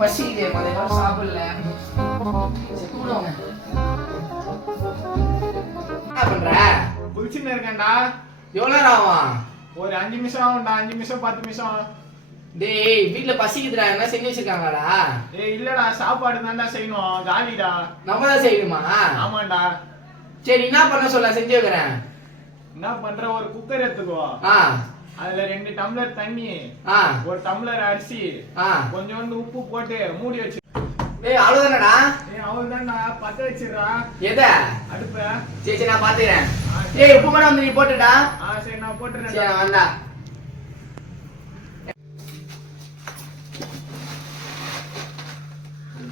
பசிக்குது மதியம் சாப்பிடல. என்ன பண்ற? குளிச்சுன்னு இருக்கேன்டா. எவ்வளவு நேரம் ஆகும்? ஒரு 5 நிமிஷம் ஆகும்டா. 5 நிமிஷம் 10 நிமிஷம். டேய் வீட்டுல பசிக்குதுடா, என்ன செஞ்சு வச்சிருக்காங்கடா? ஏய் இல்லடா, சாப்பாடு தான்டா செய்யணும். காலிடா. நம்ம தான் செய்யணுமா? ஆமாண்டா. சரி என்ன பண்ண சொல்ல, செஞ்சு வைக்கிறேன். என்ன பண்ற, ஒரு குக்கர் எடுத்துக்கோ. அதுல 2 டம்ளர் தண்ணி, 1 டம்ளர் அரிசி, கொஞ்சோண்டு உப்பு போட்டு மூடி வச்சு. டேய் அவ்வளவுதானடா? ஏய் அவ்வளவுதான்டா, பத்த வச்சிடுறா. எத? அடுப்ப. சரி சரி நான் பாத்துக்கிறேன். டேய் உப்பு மட்டும் வந்து நீ போட்டுடா. சரி நான் போட்டுறேன். சரி நான் வந்தா.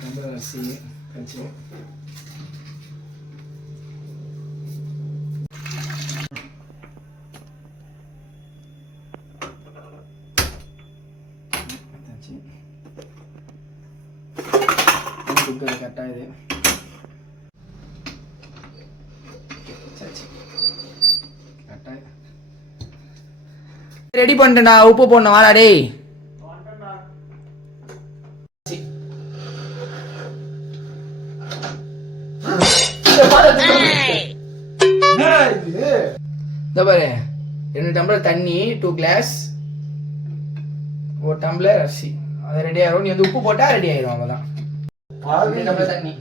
டம்ளர் அரிசி கஞ்சி. குக்கர் கரெக்டாக இது ரெடி பண்ணிட்டேன்டா. உப்பு போடணும், வாடா டேய். பாரு 2 டம்ளர் தண்ணி, 2 கிளாஸ், 1 டம்ளர் அரிசி. அது ரெடி ஆயிரும். நீ வந்து உப்பு போட்டா ரெடி ஆயிரும். அவ்வளவுதான். 2 டம்ளர் தண்ணி.